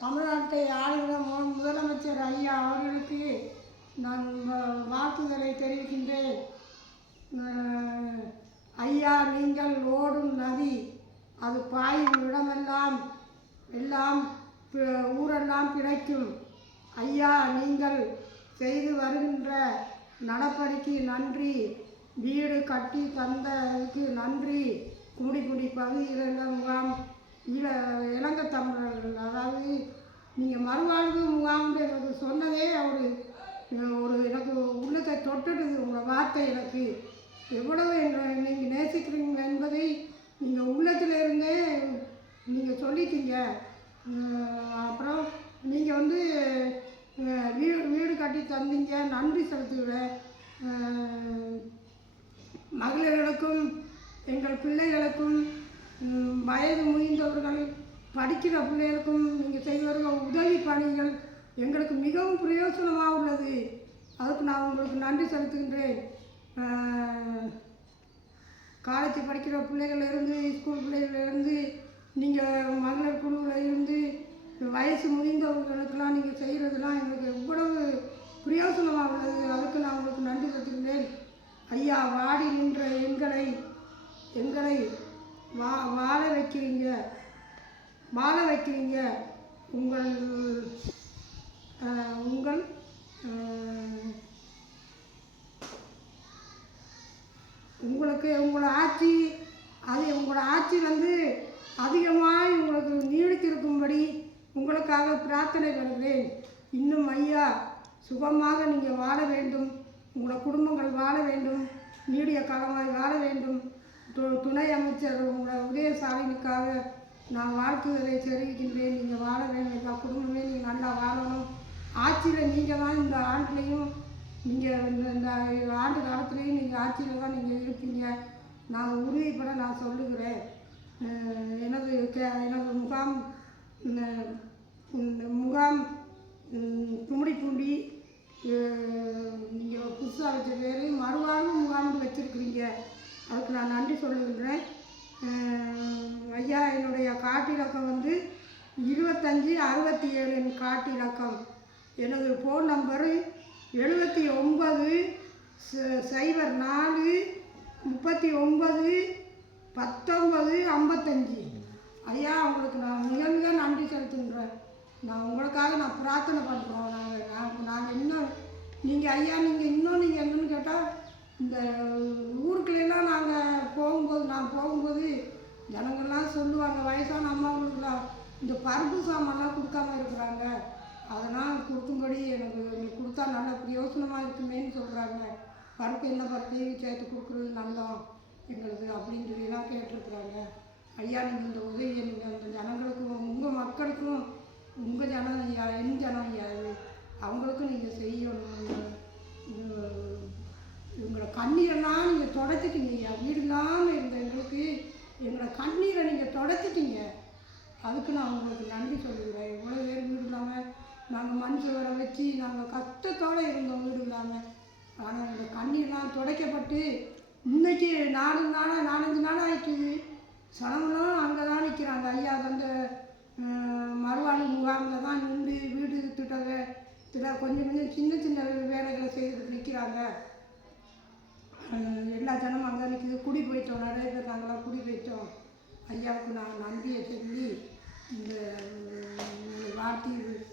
தமிழ்நாட்டை ஆளுகிற முதலமைச்சர் ஐயா அவர்களுக்கு நான் வாழ்த்துதலை தெரிவிக்கின்றேன். ஐயா, நீங்கள் ஓடும் நதி, அது பாயும் இடமெல்லாம் எல்லாம் ஊரெல்லாம் கிடைக்கும். ஐயா, நீங்கள் செய்து வருகின்ற நடப்படிக்கு நன்றி. வீடு கட்டி தந்ததுக்கு நன்றி. குடிக்குடி பகுதியில் முகாம் இலங்கை தமிழர்கள், அதாவது நீங்கள் மறுவாழ்வு முகாம்னு எனக்கு சொன்னதே ஒரு எனக்கு உள்ளத்தை தொட்டுடுது. உங்கள் வார்த்தை எனக்கு எவ்வளவு நீங்கள் நேசிக்கிறீங்க என்பதை நீங்கள் உள்ளத்திலிருந்தே நீங்கள் சொல்லிட்டீங்க. அப்புறம் நீங்கள் வீடு கட்டி தந்தீங்க, நன்றி செலுத்துகிறேன். மகளிர்களுக்கும் எங்கள் பிள்ளைகளுக்கும் வயது முதிர்ந்தவர்கள் படிக்கிற பிள்ளைகளுக்கும் நீங்கள் செய்து வருகிற உதவி பணிகள் எங்களுக்கு மிகவும் பிரயோஜனமாக உள்ளது. அதுக்கு நான் உங்களுக்கு நன்றி செலுத்துகின்றேன். காலேஜ் படிக்கிற பிள்ளைகளிலிருந்து, ஸ்கூல் பிள்ளைகளிலிருந்து, நீங்கள் மகளிர் குழுவில் இருந்து வயசு முதிர்ந்தவர்களுக்கெல்லாம் நீங்கள் செய்கிறதுலாம் எங்களுக்கு எவ்வளவு பிரயோஜனமாக உள்ளது. அதுக்கு நான் உங்களுக்கு நன்றி செலுத்துகின்றேன். ஐயா, வாடி நின்ற எங்களை வாழ வைக்கிறீங்க. உங்களுக்கு உங்களோட ஆட்சி, அது உங்களோட ஆட்சி அதிகமாக உங்களுக்கு நீடித்திருக்கும்படி உங்களுக்காக பிரார்த்தனை பண்ணுகிறேன். இன்னும் ஐயா, சுகமாக நீங்கள் வாழ வேண்டும், உங்களோட குடும்பங்கள் வாழ வேண்டும், நீடிய காலமாக வாழ வேண்டும். துணை அமைச்சர் உங்களோட உதயசாலினுக்காக நான் வாழ்த்துதலை தெரிவிக்கின்றேன். நீங்கள் வாழ வேண்டும், எல்லா குடும்பமே நீங்கள் நல்லா வாழணும். ஆட்சியில் நீங்கள் தான் இந்த ஆண்டுலேயும், நீங்கள் இந்த ஆண்டு காலத்துலேயும் நீங்கள் ஆட்சியில் தான் நீங்கள் இருப்பீங்க. நான் உறுதிப்பட நான் சொல்லுகிறேன். எனது முகாம் கும்மிடிப்பூண்டி, நீங்கள் புதுசாக வச்ச பேர் மறுவாழ்வு முகாம்னு வச்சுருக்குறீங்க. அதுக்கு நான் நன்றி சொல்லுகின்றேன். ஐயா, என்னுடைய காட்டு இலக்கம் 2567 என் காட்டு இலக்கம். எனது ஃபோன் நம்பரு 79 04 39 19 55. ஐயா, உங்களுக்கு நான் மிக மிக நன்றி செலுத்துகின்றேன். நான் உங்களுக்காக நான் பிரார்த்தனை பண்ணுறோம். நாங்கள் இன்னும் நீங்கள் ஐயா, நீங்கள் என்னன்னு கேட்டால், இந்த ஊருக்குள்ளெல்லாம் நான் போகும்போது ஜனங்கள்லாம் சொல்லுவாங்க, வயசான அம்மாவுங்களுக்குலாம் இந்த பருப்பு சாமான்லாம் கொடுக்காம இருக்கிறாங்க, அதெல்லாம் கொடுக்கும்படி உங்களுக்கு கொடுத்தா நல்லா பிரயோசனமாக இருக்குமேன்னு சொல்கிறாங்க. பருப்பு என்ன பருப்பையும் சேர்த்து கொடுக்குறது நல்லோம் எங்களுக்கு அப்படின்னு சொல்லிலாம் கேட்டிருக்குறாங்க. ஐயா, நீங்கள் இந்த உதவியை நீங்கள் அந்த ஜனங்களுக்கும், உங்கள் மக்களுக்கும், உங்கள் ஜனம் ஐயா, என் ஜனம் ஐயா, அவங்களுக்கும் நீங்கள் செய்யணும். உங்களோட கண்ணீரெல்லாம் நீங்கள் தொடச்சிட்டீங்க ஐயா. வீடு இல்லாமல் இருந்த எங்களுக்கு எங்களோட கண்ணீரை நீங்கள் தொடச்சிட்டீங்க. அதுக்கு நான் உங்களுக்கு நன்றி சொல்லுகிறேன். எவ்வளோ பேர் வீடு இல்லாமல் நாங்கள் மனுஷன் வர வச்சு நாங்கள் கஷ்டத்தோடு இருந்தோம் வீடு இல்லாமல். ஆனால் எங்களோட கண்ணீர்லாம் துடைக்கப்பட்டு இன்றைக்கி 4 நாள் ஆயிடுச்சு. சனங்களும் அங்கே தான் நிற்கிறாங்க. ஐயா, அந்த மறுவாழ்வு முகாமில் தான் நின்று வீடு திட்டத்தில் கொஞ்சம் சின்ன வேலைகளை செய்து நிற்கிறாங்க. எல்லா ஜனமும் அங்கே நிற்கிது. குடி போயிட்டோம், நிறைய பேர் நாங்களாம் குடி போயிட்டோம். ஐயாவுக்கு நான் நன்றியை சொல்லி இந்த வாழ்த்துகிறேன்.